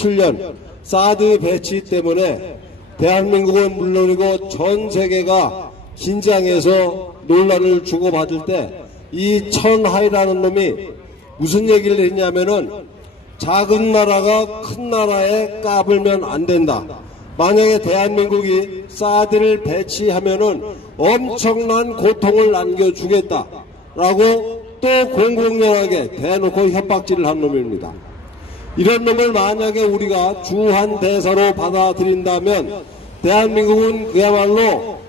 2007년 사드 배치 때문에 대한민국은 물론이고 전 세계가 긴장해서 논란을 주고받을 때 이 천하이라는 놈이 무슨 얘기를 했냐면은 작은 나라가 큰 나라에 까불면 안 된다. 만약에 대한민국이 사드를 배치하면은 엄청난 고통을 안겨주겠다. 라고 또 공공연하게 대놓고 협박질을 한 놈입니다. 이런 놈을 만약에 우리가 주한대사로 받아들인다면 대한민국은 그야말로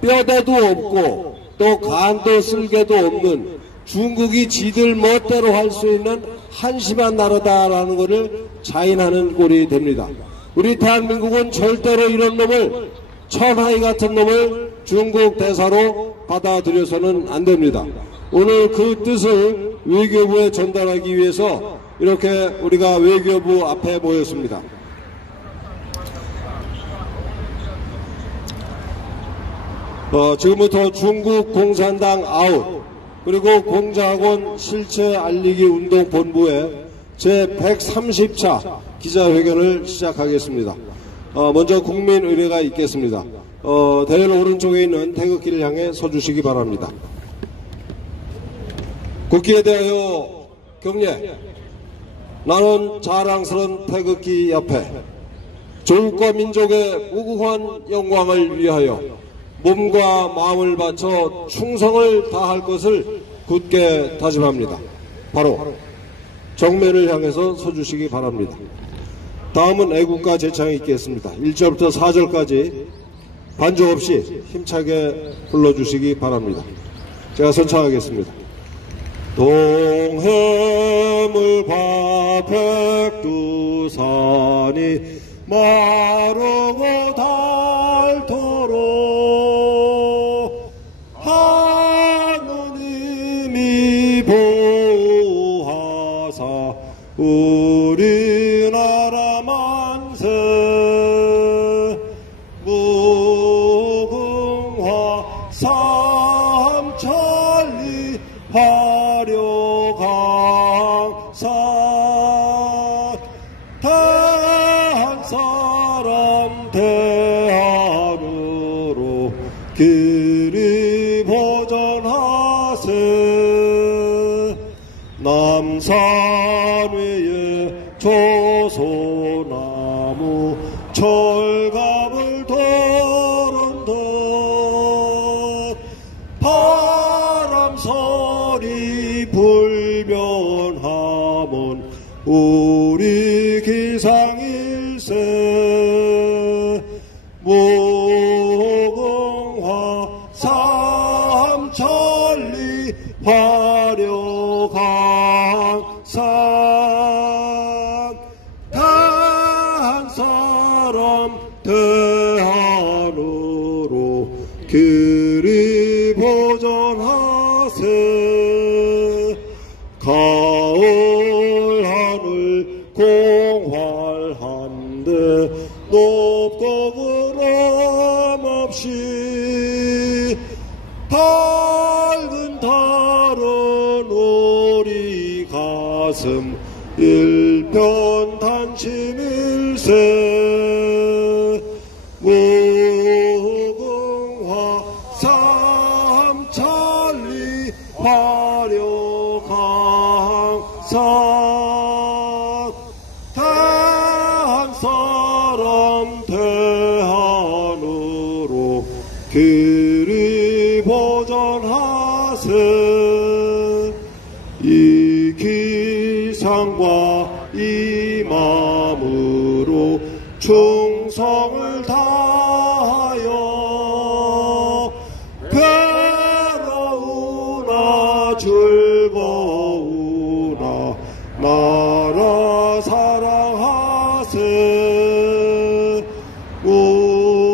뼈대도 없고 또 간도 쓸개도 없는 중국이 지들 멋대로 할 수 있는 한심한 나라다라는 것을 자인하는 꼴이 됩니다. 우리 대한민국은 절대로 이런 놈을 천하이 같은 놈을 중국 대사로 받아들여서는 안 됩니다. 오늘 그 뜻을 외교부에 전달하기 위해서 이렇게 우리가 외교부 앞에 모였습니다. 지금부터 중국 공산당 아웃 그리고 공작원 실체 알리기 운동 본부의 제130차 기자회견을 시작하겠습니다. 먼저 국민 의례가 있겠습니다. 대열 오른쪽에 있는 태극기를 향해 서주시기 바랍니다. 국기에 대하여 경례. 나는 자랑스러운 태극기 옆에 조국과 민족의 무궁한 영광을 위하여 몸과 마음을 바쳐 충성을 다할 것을 굳게 다짐합니다. 바로 정면을 향해서 서주시기 바랍니다. 다음은 애국가 제창이 있겠습니다. 1절부터 4절까지 반주 없이 힘차게 불러주시기 바랍니다. 제가 선창하겠습니다. 동해물과 백두산이 마르고 닳도록 하느님이 보호하사 우리나라 만세 무궁화 삼천리 화려강산 대한사람 대한으로 길이 보전하세 남산 위에 조소나무 철갑을 도른듯 바람소리 불면 하면 우리 기상일세 무궁화 삼천리 화려강산 대한사람 대한으로 길이 보전하세 가을 하늘 공활한데 높고 구름없이 밝은 달은 우리 가슴 일편단심일세 무궁화 삼천리 화려강산 대한사람 대한으로 길이 보전하세 이 기상과 이 마음으로 충성을 다하여 괴로우나 즐거우나 나라 사랑하세 무궁화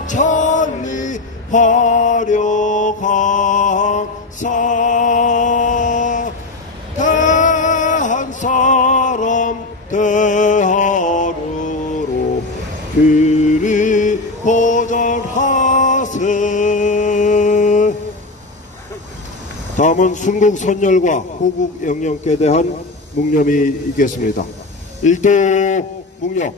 삼천리 화려강산 대한사람 대한으로 길이 보전하세 다음은 다음은 순국 선열과 호국 영령께 대한 묵념이 있겠습니다. 1도 묵념.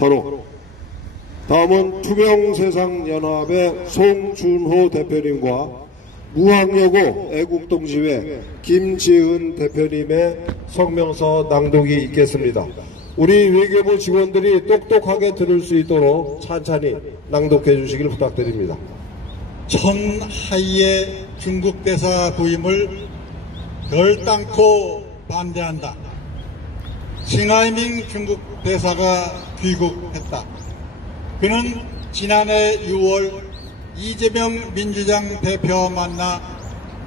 바로 다음은 투명세상연합의 송준호 대표님과 무학여고 애국동지회 김지은 대표님의 성명서 낭독이 있겠습니다. 우리 외교부 직원들이 똑똑하게 들을 수 있도록 찬찬히 낭독해 주시길 부탁드립니다. 천하이의 중국 대사 부임을 결단코 반대한다. 싱하이밍 중국 대사가 귀국했다. 그는 지난해 6월 이재명 민주당 대표와 만나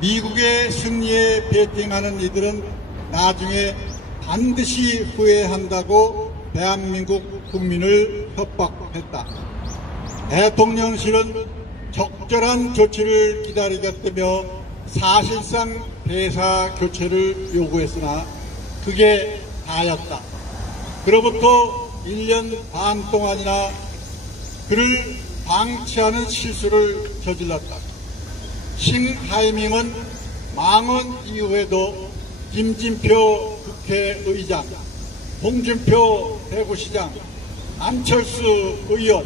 미국의 승리에 베팅하는 이들은 나중에 반드시 후회한다고 대한민국 국민을 협박했다. 대통령실은 적절한 조치를 기다리겠다며 사실상 대사 교체를 요구했으나 그게 다였다. 그로부터 1년 반 동안이나 그를 방치하는 실수를 저질렀다. 싱하이밍은 망언 이후에도 김진표 국회의장, 홍준표 대구시장, 안철수 의원,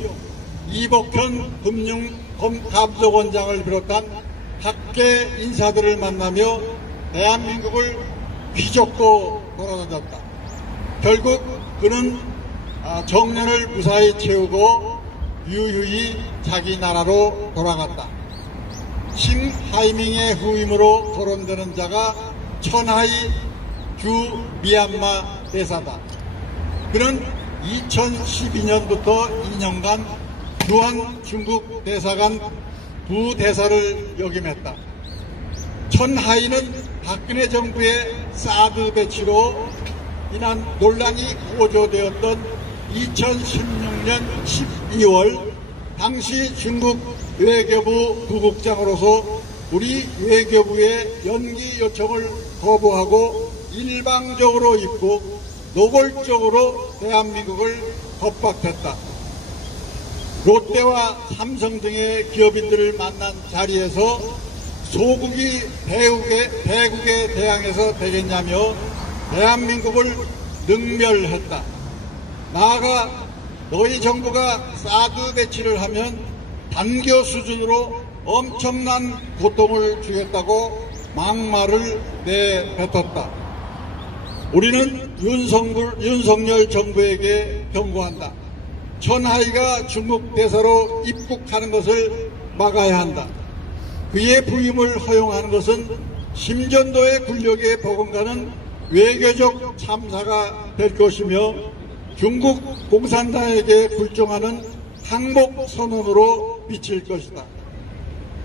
이복현 금융감독원장을 비롯한 각계 인사들을 만나며 대한민국을 휘젓고 돌아다녔다. 결국 그는 정년을 무사히 채우고 유유히 자기 나라로 돌아갔다. 싱하이밍의 후임으로 거론되는 자가 천하이 주 미얀마 대사다. 그는 2012년부터 2년간 주한 중국 대사관 부대사를 역임했다. 천하이는 박근혜 정부의 사드 배치로 인한 논란이 고조되었던 2016년 12월 당시 중국 외교부 부국장으로서 우리 외교부의 연기 요청을 거부하고 일방적으로 입국, 노골적으로 대한민국을 겁박했다. 롯데와 삼성 등의 기업인들을 만난 자리에서 소국이 대국에 대항해서 되겠냐며 대한민국을 능멸했다. 나아가 너희 정부가 사드 배치를 하면 단교 수준으로 엄청난 고통을 주겠다고 막말을 내뱉었다. 우리는 윤석열 정부에게 경고한다. 천하이가 중국 대사로 입국하는 것을 막아야 한다. 그의 부임을 허용하는 것은 심전도의 군력에 버금가는 외교적 참사가 될 것이며 중국 공산당에게 굴종하는 항복 선언으로 비칠 것이다.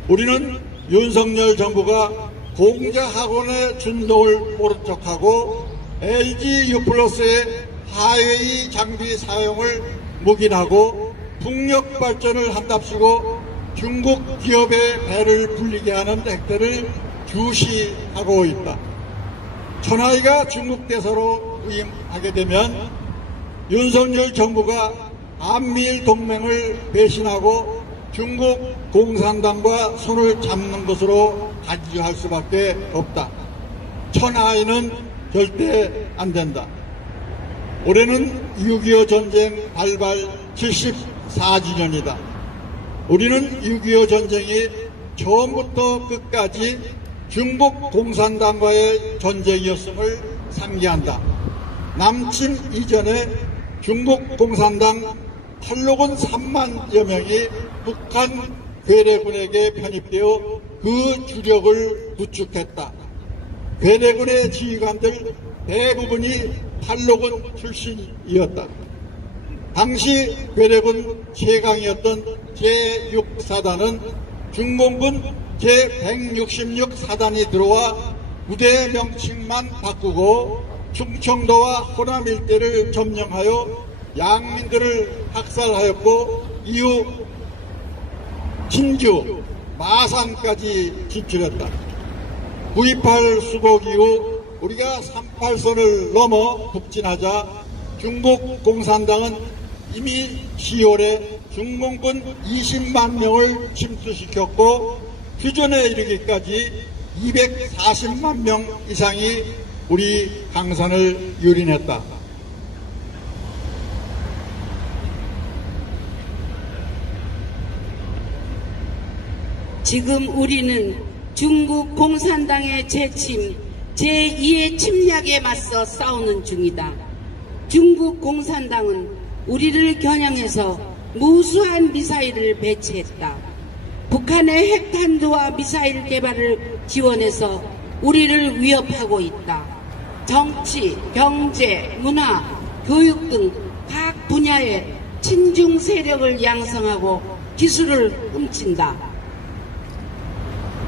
우리는 윤석열 정부가 공자학원의 준동을 모른 척하고 LG U+의 하웨이 장비 사용을 묵인하고 풍력 발전을 한답시고 중국 기업의 배를 불리게 하는 행태를 주시하고 있다. 천하이가 중국 대사로 부임하게 되면 윤석열 정부가 한미일 동맹을 배신하고 중국 공산당과 손을 잡는 것으로 간주할 수밖에 없다. 천하이는 절대 안 된다. 올해는 6.25 전쟁 발발 74주년이다. 우리는 6.25 전쟁이 처음부터 끝까지 중국 공산당과의 전쟁이었음을 상기한다. 남침 이전에 중국 공산당 탈로군 3만여 명이 북한 괴뢰군에게 편입되어 그 주력을 구축했다. 괴뢰군의 지휘관들 대부분이 탈로군 출신이었다. 당시 괴뢰군 최강이었던 제6사단은 중공군 제166사단이 들어와 부대 명칭만 바꾸고 충청도와 호남 일대를 점령하여 양민들을 학살하였고 이후 진주, 마산까지 진출했다. 9.28 수복 이후 우리가 38선을 넘어 북진하자 중국 공산당은 이미 10월에 중공군 20만 명을 침투시켰고 휴전에 이르기까지 240만 명 이상이 우리 강산을 유린했다. 지금 우리는 중국 공산당의 재침, 제2의 침략에 맞서 싸우는 중이다. 중국 공산당은 우리를 겨냥해서 무수한 미사일을 배치했다. 북한의 핵탄두와 미사일 개발을 지원해서 우리를 위협하고 있다. 정치, 경제, 문화, 교육 등 각 분야에 친중 세력을 양성하고 기술을 훔친다.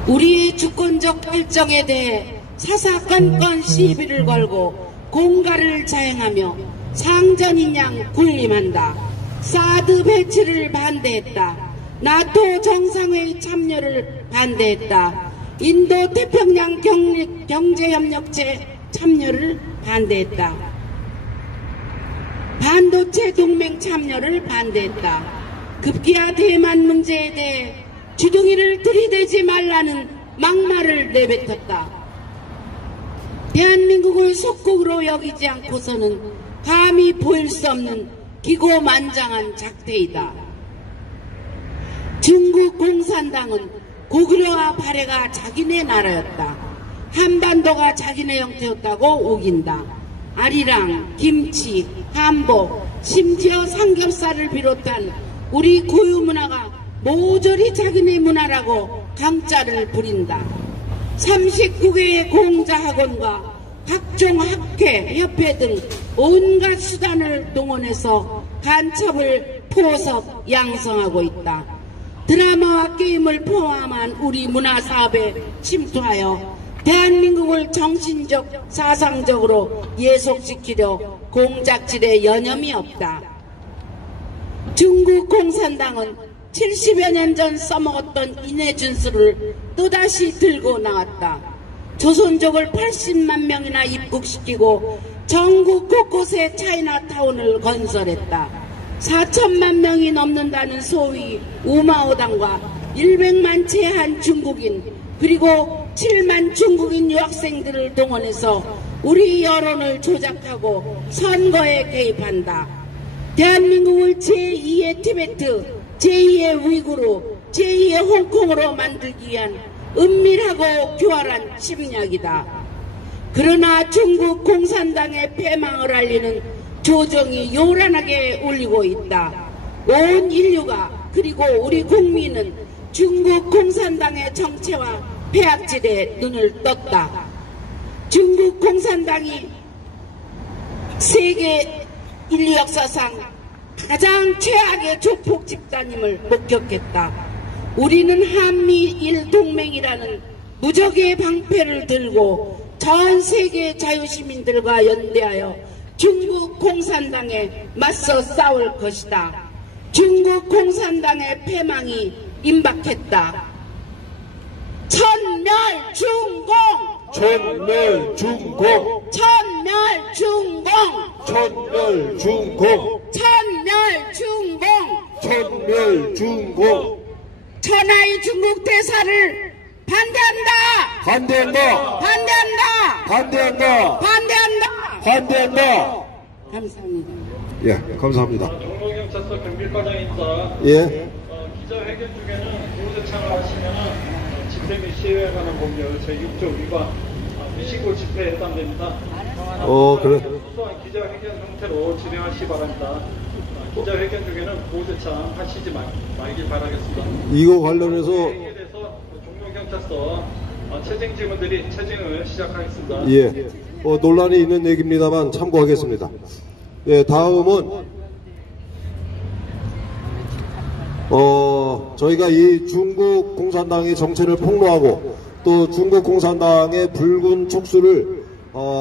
우리의 주권적 결정에 대해 사사건건 시비를 걸고 공갈을 자행하며 상전인양 군림한다. 사드 배치를 반대했다. 나토 정상회의 참여를 반대했다. 인도 태평양 경제협력체 참여를 반대했다. 반도체 동맹 참여를 반대했다. 급기야 대만 문제에 대해 주둥이를 들이대지 말라는 막말을 내뱉었다. 대한민국을 속국으로 여기지 않고서는 감히 보일 수 없는 기고만장한 작태이다. 중국 공산당은 고구려와 발해가 자기네 나라였다. 한반도가 자기네 형태였다고 우긴다. 아리랑, 김치, 한복, 심지어 삼겹살을 비롯한 우리 고유 문화가 모조리 자기네 문화라고 강짜를 부린다. 39개의 공자학원과 각종 학회, 협회 등 온갖 수단을 동원해서 간첩을 포섭 양성하고 있다. 드라마와 게임을 포함한 우리 문화사업에 침투하여 대한민국을 정신적, 사상적으로 예속시키려 공작질에 여념이 없다. 중국 공산당은 70여 년 전 써먹었던 인해준수를 또다시 들고 나왔다. 조선족을 80만 명이나 입국시키고 전국 곳곳에 차이나타운을 건설했다. 4천만 명이 넘는다는 소위 우마오당과 100만 제한 중국인 그리고 7만 중국인 유학생들을 동원해서 우리 여론을 조작하고 선거에 개입한다. 대한민국을 제2의 티베트, 제2의 위구르, 제2의 홍콩으로 만들기 위한 은밀하고 교활한 침략이다. 그러나 중국 공산당의 패망을 알리는 조정이 요란하게 울리고 있다. 온 인류가 그리고 우리 국민은 중국 공산당의 정체와 폐악질에 눈을 떴다. 중국 공산당이 세계 인류 역사상 가장 최악의 조폭 집단임을 목격했다. 우리는 한미일 동맹이라는 무적의 방패를 들고 전 세계 자유시민들과 연대하여 중국 공산당에 맞서 싸울 것이다. 중국 공산당의 패망이 임박했다. 천멸중공! 천멸중공! 천멸중공! 천멸중공! 천멸중공! 천멸중공! 천하의 중국 대사를 반대한다! 반대한다! 반대한다! 반대한다! 반대한다! 반대한다! 감사합니다. 예, 감사합니다. 종로경찰서 경비과장입니다. 예. 기자회견 중에는 보호대창을 하시면은 집회 및 시위에 관한 법률 제6조 위반 미신고 집회에 해당됩니다. 그래. 소소한 기자회견 형태로 진행하시기 바랍니다. 기자회견 중에는 보호대창 하시지 말길 바라겠습니다. 이거 관련해서 이에 대해서 종로경찰서 채증 직원들이 채증을 시작하겠습니다. 예, 논란이 있는 얘기입니다만 참고하겠습니다. 예, 다음은 저희가 이 중국 공산당의 정체를 폭로하고 또 중국 공산당의 붉은 촉수를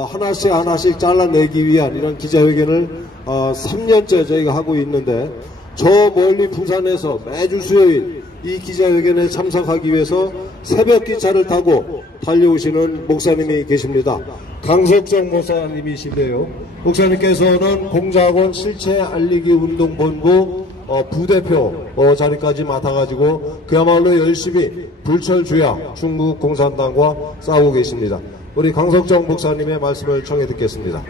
하나씩 잘라내기 위한 이런 기자회견을 3년째 저희가 하고 있는데 저 멀리 부산에서 매주 수요일 이 기자회견에 참석하기 위해서 새벽 기차를 타고 달려오시는 목사님이 계십니다. 강석정 목사님이신데요. 목사님께서는 공작원 실체 알리기 운동본부 부대표 자리까지 맡아가지고 그야말로 열심히 불철주야 중국 공산당과 싸우고 계십니다. 우리 강석정 목사님의 말씀을 청해 듣겠습니다.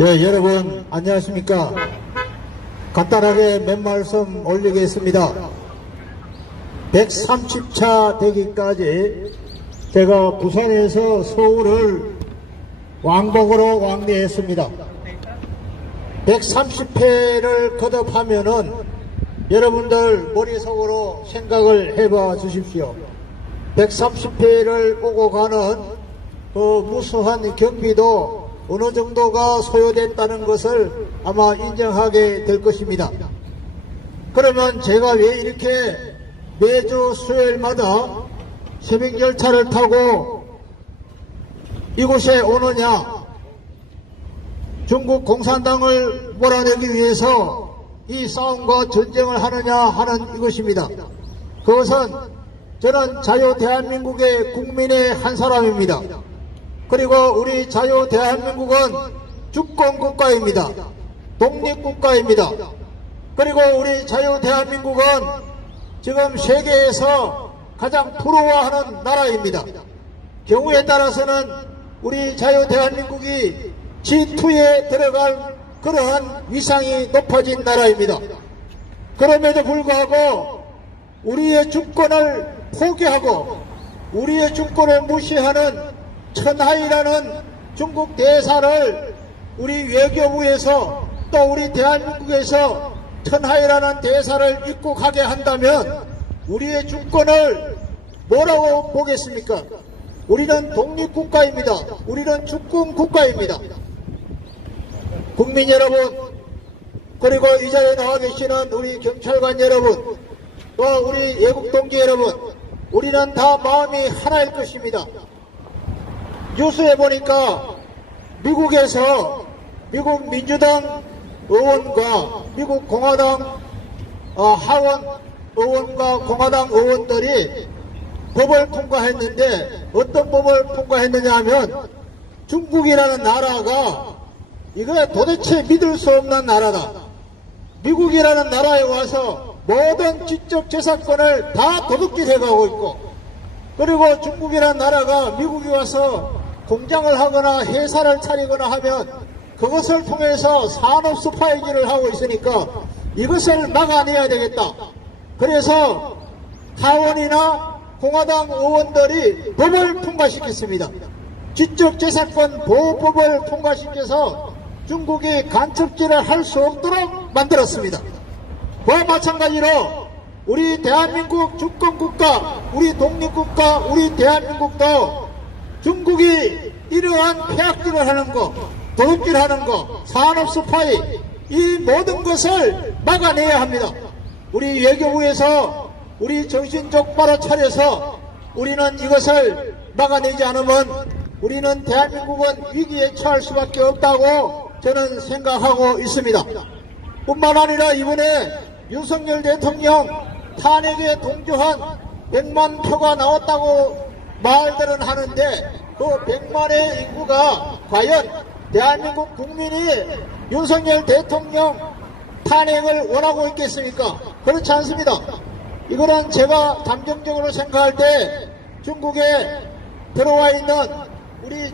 예, 여러분 안녕하십니까. 간단하게 몇 말씀 올리겠습니다. 130차 되기까지 제가 부산에서 서울을 왕복으로 왕래했습니다. 130회를 거듭하면은 여러분들 머릿속으로 생각을 해봐 주십시오. 130회를 오고 가는 그 무수한 경비도 어느 정도가 소요됐다는 것을 아마 인정하게 될 것입니다. 그러면 제가 왜 이렇게 매주 수요일마다 새벽 열차를 타고 이곳에 오느냐? 중국 공산당을 몰아내기 위해서 이 싸움과 전쟁을 하느냐 하는 이것입니다. 그것은 저는 자유 대한민국의 국민의 한 사람입니다. 그리고 우리 자유 대한민국은 주권국가입니다. 독립국가입니다. 그리고 우리 자유 대한민국은 지금 세계에서 가장 부러워하는 나라입니다. 경우에 따라서는 우리 자유 대한민국이 G2에 들어갈 그러한 위상이 높아진 나라입니다. 그럼에도 불구하고 우리의 주권을 포기하고 우리의 주권을 무시하는 천하이라는 중국 대사를 우리 외교부에서 또 우리 대한민국에서 천하이라는 대사를 입국하게 한다면 우리의 주권을 뭐라고 보겠습니까? 우리는 독립국가입니다. 우리는 주권국가입니다. 국민 여러분, 그리고 이 자리에 나와 계시는 우리 경찰관 여러분, 또 우리 애국동지 여러분, 우리는 다 마음이 하나일 것입니다. 뉴스에 보니까 미국에서 미국 민주당 의원과 미국 공화당 하원 의원과 공화당 의원들이 법을 통과했는데 어떤 법을 통과했느냐 하면 중국이라는 나라가 이거 도대체 믿을 수 없는 나라다. 미국이라는 나라에 와서 모든 지적재산권을 다 도둑질해가고 있고, 그리고 중국이라는 나라가 미국에 와서 공장을 하거나 회사를 차리거나 하면 그것을 통해서 산업 스파이기를 하고 있으니까 이것을 막아내야 되겠다. 그래서 하원이나 공화당 의원들이 법을 통과시켰습니다. 지적재산권 보호법을 통과시켜서 중국이 간첩질을 할 수 없도록 만들었습니다. 그와 마찬가지로 우리 대한민국 주권국가, 우리 독립국가, 우리 대한민국도 중국이 이러한 폐악질을 하는 거, 도둑질하는 거, 산업 스파이, 이 모든 것을 막아내야 합니다. 우리 외교부에서 우리 정신 똑바로 차려서 우리는 이것을 막아내지 않으면 우리는 대한민국은 위기에 처할 수밖에 없다고 저는 생각하고 있습니다. 뿐만 아니라 이번에 윤석열 대통령 탄핵에 동조한 100만 표가 나왔다고 말들은 하는데 그 100만의 인구가 과연 대한민국 국민이 윤석열 대통령 탄핵을 원하고 있겠습니까? 그렇지 않습니다. 이거는 제가 감정적으로 생각할 때 중국에 들어와 있는 우리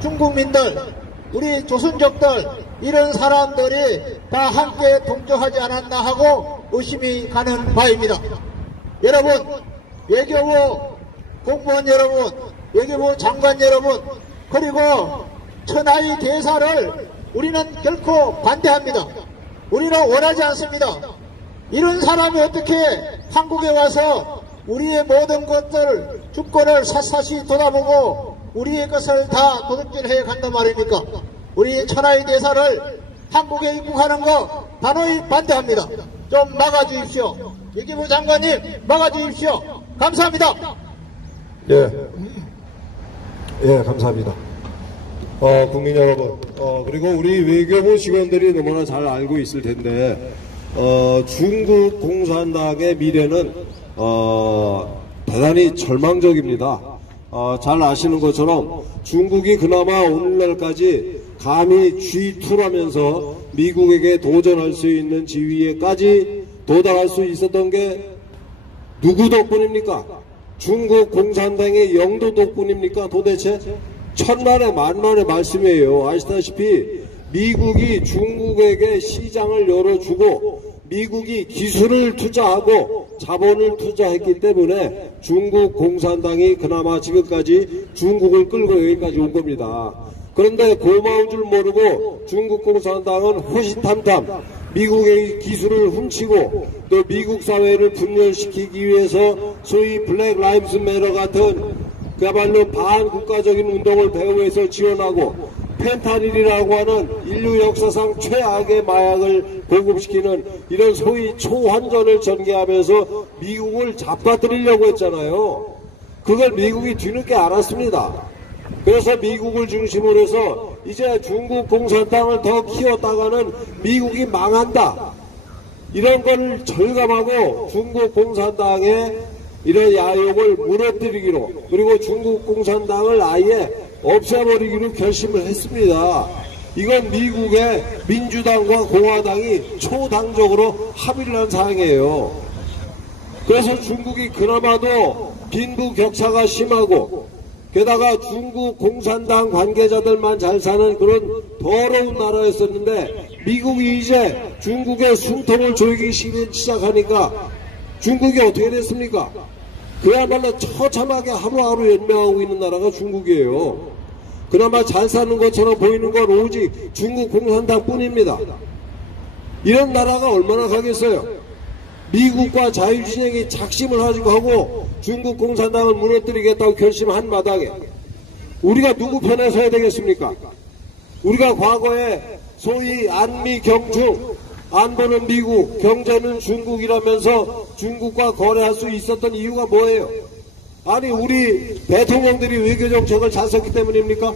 중국민들, 우리 조선족들, 이런 사람들이 다 함께 동조하지 않았나 하고 의심이 가는 바입니다. 여러분, 외교부 공무원 여러분, 외교부 장관 여러분, 그리고 천하의 대사를 우리는 결코 반대합니다. 우리는 원하지 않습니다. 이런 사람이 어떻게 한국에 와서 우리의 모든 것들, 주권을 샅샅이 돌아보고 우리의 것을 다 도둑질해 간단 말입니까? 우리 천하의 대사를 한국에 입국하는 거 단호히 반대합니다. 좀 막아주십시오. 외교부 장관님 막아주십시오. 감사합니다. 예, 감사합니다. 국민 여러분, 그리고 우리 외교부 직원들이 너무나 잘 알고 있을 텐데, 중국 공산당의 미래는, 대단히 절망적입니다. 잘 아시는 것처럼 중국이 그나마 오늘날까지 감히 G2라면서 미국에게 도전할 수 있는 지위에까지 도달할 수 있었던 게 누구 덕분입니까? 중국 공산당의 영도 덕분입니까? 도대체 천만의 만만의 말씀이에요. 아시다시피 미국이 중국에게 시장을 열어주고 미국이 기술을 투자하고 자본을 투자했기 때문에 중국 공산당이 그나마 지금까지 중국을 끌고 여기까지 온 겁니다. 그런데 고마운 줄 모르고 중국 공산당은 호시탐탐 미국의 기술을 훔치고 또 미국 사회를 분열시키기 위해서 소위 블랙 라이브스 매터 같은 그야말로 반국가적인 운동을 배후에서 지원하고 펜타닐이라고 하는 인류 역사상 최악의 마약을 보급시키는 이런 소위 초환전을 전개하면서 미국을 잡아들이려고 했잖아요. 그걸 미국이 뒤늦게 알았습니다. 그래서 미국을 중심으로 해서 이제 중국 공산당을 더 키웠다가는 미국이 망한다. 이런 걸 절감하고 중국 공산당의 이런 야욕을 무너뜨리기로 그리고 중국 공산당을 아예 없애버리기로 결심을 했습니다. 이건 미국의 민주당과 공화당이 초당적으로 합의를 한 사항이에요. 그래서 중국이 그나마도 빈부격차가 심하고 게다가 중국 공산당 관계자들만 잘 사는 그런 더러운 나라였었는데 미국이 이제 중국의 숨통을 조이기 시작하니까 중국이 어떻게 됐습니까? 그야말로 처참하게 하루하루 연명하고 있는 나라가 중국이에요. 그나마 잘 사는 것처럼 보이는 건 오직 중국 공산당 뿐입니다. 이런 나라가 얼마나 가겠어요? 미국과 자유진영이 작심을 하고 중국 공산당을 무너뜨리겠다고 결심한 마당에 우리가 누구 편에 서야 되겠습니까? 우리가 과거에 소위 안미경중, 안보는 미국, 경제는 중국이라면서 중국과 거래할 수 있었던 이유가 뭐예요? 아니 우리 대통령들이 외교정책을 잘 썼기 때문입니까?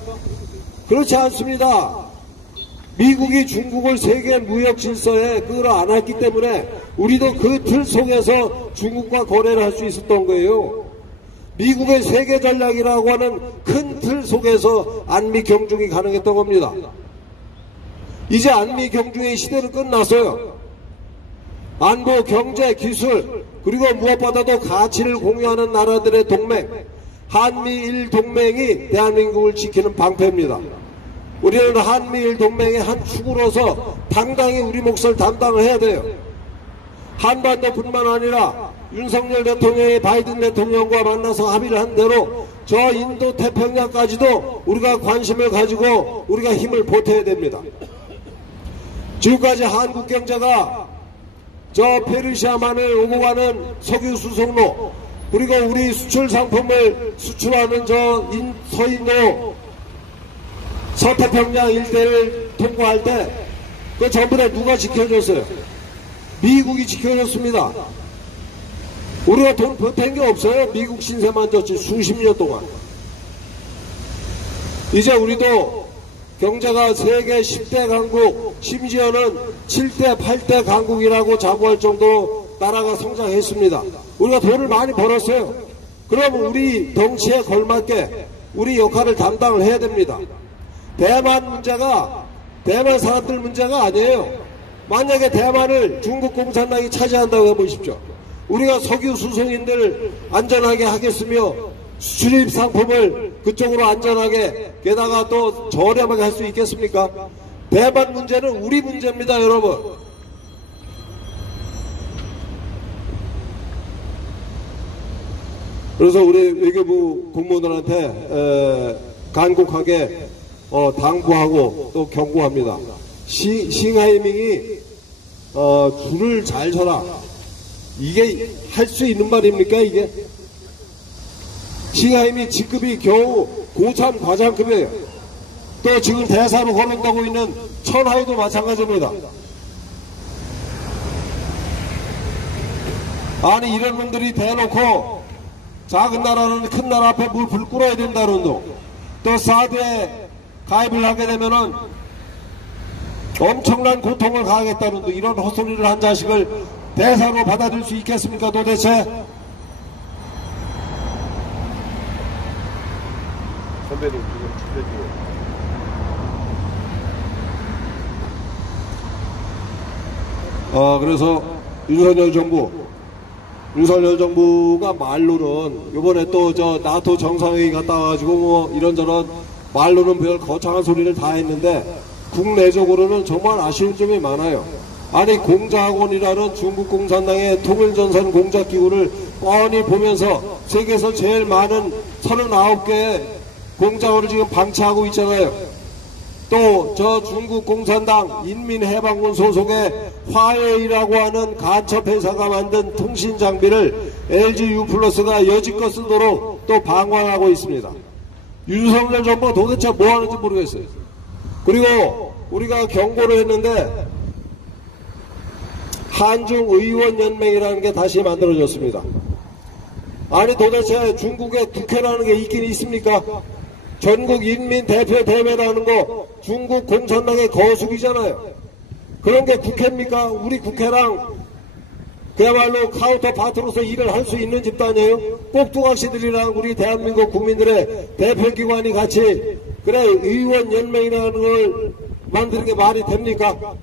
그렇지 않습니다. 미국이 중국을 세계 무역 질서에 끌어안았기 때문에 우리도 그 틀 속에서 중국과 거래를 할 수 있었던 거예요. 미국의 세계 전략이라고 하는 큰 틀 속에서 안미 경중이 가능했던 겁니다. 이제 안미 경중의 시대는 끝났어요. 안보, 경제, 기술 그리고 무엇보다도 가치를 공유하는 나라들의 동맹 한미일 동맹이 대한민국을 지키는 방패입니다. 우리는 한미일 동맹의 한 축으로서 당당히 우리 몫을 담당을 해야 돼요. 한반도뿐만 아니라 윤석열 대통령이 바이든 대통령과 만나서 합의를 한 대로 저 인도 태평양까지도 우리가 관심을 가지고 우리가 힘을 보태야 됩니다. 지금까지 한국 경제가 저 페르시아만을 오고 가는 석유 수송로 그리고 우리 수출 상품을 수출하는 저 서인도 서태평양 일대를 통과할 때 그 전부 다 누가 지켜줬어요? 미국이 지켜줬습니다. 우리가 돈 보탠 게 없어요. 미국 신세만 졌지 수십 년 동안. 이제 우리도 경제가 세계 10대 강국 심지어는 7대 8대 강국이라고 자부할 정도로 나라가 성장했습니다. 우리가 돈을 많이 벌었어요. 그럼 우리 덩치에 걸맞게 우리 역할을 담당을 해야 됩니다. 대만 문제가 대만 사람들 문제가 아니에요. 만약에 대만을 중국 공산당이 차지한다고 해보십시오. 우리가 석유 수송인들 안전하게 하겠으며 수출입 상품을 그쪽으로 안전하게 게다가 또 저렴하게 할 수 있겠습니까? 대만 문제는 우리 문제입니다, 여러분. 그래서 우리 외교부 공무원들한테 간곡하게 당부하고 또 경고합니다. 싱하이밍이 줄을 잘 서라. 이게 할 수 있는 말입니까 이게? 싱하이밍 직급이 겨우 고참 과장급이에요. 또 지금 대사로 거론되고 있는 천하이도 마찬가지입니다. 아니 이런 놈들이 대놓고 작은 나라는 큰 나라 앞에 물 불 끓어야 된다는 놈, 또 사드에 가입을 하게 되면은 엄청난 고통을 가하겠다는 등 이런 헛소리를 한 자식을 대사로 받아들일 수 있겠습니까 도대체? 선배님 지금 그래서 윤석열 정부가 말로는 요번에 또 저 나토 정상회의 갔다 와가지고 뭐 이런저런 말로는 별 거창한 소리를 다 했는데 국내적으로는 정말 아쉬운 점이 많아요. 아니 공자학원이라는 중국 공산당의 통일전선 공작기구를 뻔히 보면서 세계에서 제일 많은 39개의 공작원을 지금 방치하고 있잖아요. 또 저 중국 공산당 인민해방군 소속의 화웨이라고 하는 간첩회사가 만든 통신장비를 LGU+가 여지껏 쓰도록 또 방관하고 있습니다. 윤석열 정부가 도대체 뭐 하는지 모르겠어요. 그리고 우리가 경고를 했는데 한중의원연맹이라는 게 다시 만들어졌습니다. 아니 도대체 중국에 국회라는 게 있긴 있습니까? 전국 인민 대표 대회라는 거 중국 공산당의 거수기잖아요. 그런 게 국회입니까? 우리 국회랑 그야말로 카운터파트로서 일을 할 수 있는 집단이에요. 꼭두각시들이랑 우리 대한민국 국민들의 대표기관이 같이 그래 의원연맹이라는 걸 만드는 게 말이 됩니까?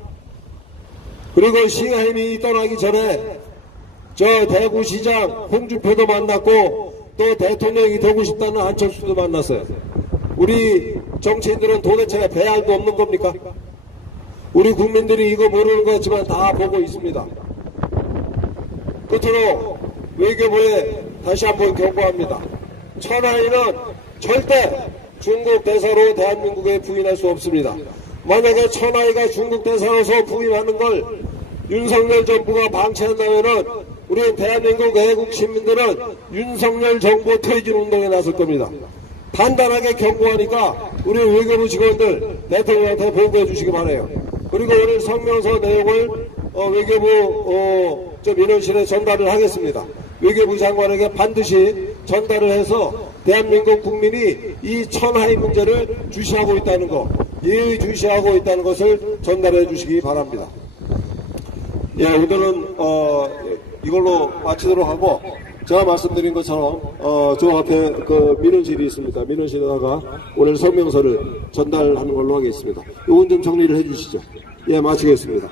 그리고 싱하임이 떠나기 전에 저 대구시장 홍준표도 만났고 또 대통령이 되고 싶다는 안철수도 만났어요. 우리 정치인들은 도대체 배알도 없는 겁니까? 우리 국민들이 이거 모르는 것 같지만 다 보고 있습니다. 끝으로 외교부에 다시 한번 경고합니다. 천하이는 절대 중국 대사로 대한민국에 부임할 수 없습니다. 만약에 천하이가 중국 대사로서 부임하는 걸 윤석열 정부가 방치한다면은 우리 대한민국 애국 시민들은 윤석열 정부 퇴진 운동에 나설 겁니다. 단단하게 경고하니까 우리 외교부 직원들 대통령한테 보고해 주시기 바라요. 그리고 오늘 성명서 내용을 외교부 민원실에 전달을 하겠습니다. 외교부 장관에게 반드시 전달을 해서 대한민국 국민이 이 천하이 문제를 주시하고 있다는 거, 예의주시하고 있다는 것을 전달해 주시기 바랍니다. 예, 오늘은 이걸로 마치도록 하고 제가 말씀드린 것처럼 저 앞에 그 민원실이 있습니다. 민원실에다가 오늘 성명서를 전달하는 걸로 하겠습니다. 이건 좀 정리를 해 주시죠. 예, 마치겠습니다.